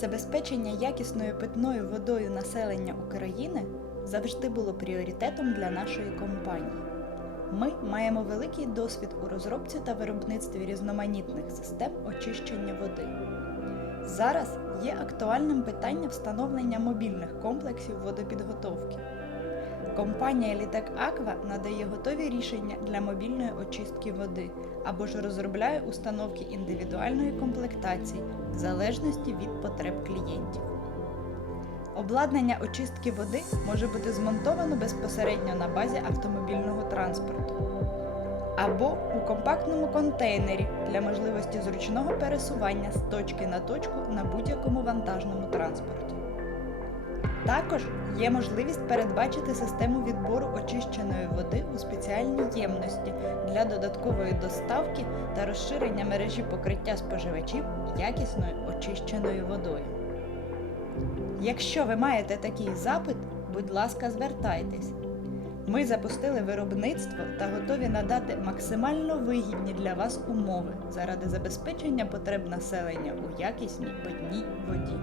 Забезпечення якісною питною водою населення України завжди було пріоритетом для нашої компанії. Ми маємо великий досвід у розробці та виробництві різноманітних систем очищення води. Зараз є актуальним питання встановлення мобільних комплексів водопідготовки. Компанія Літек Аква надає готові рішення для мобільної очистки води або ж розробляє установки індивідуальної комплектації в залежності від потреб клієнтів. Обладнання очистки води може бути змонтовано безпосередньо на базі автомобільного транспорту або у компактному контейнері для можливості зручного пересування з точки на точку на будь-якому вантажному транспорті. Також є можливість передбачити систему відбору очищеної води у спеціальній ємності для додаткової доставки та розширення мережі покриття споживачів якісною очищеною водою. Якщо ви маєте такий запит, будь ласка, звертайтесь. Ми запустили виробництво та готові надати максимально вигідні для вас умови заради забезпечення потреб населення у якісній питній воді.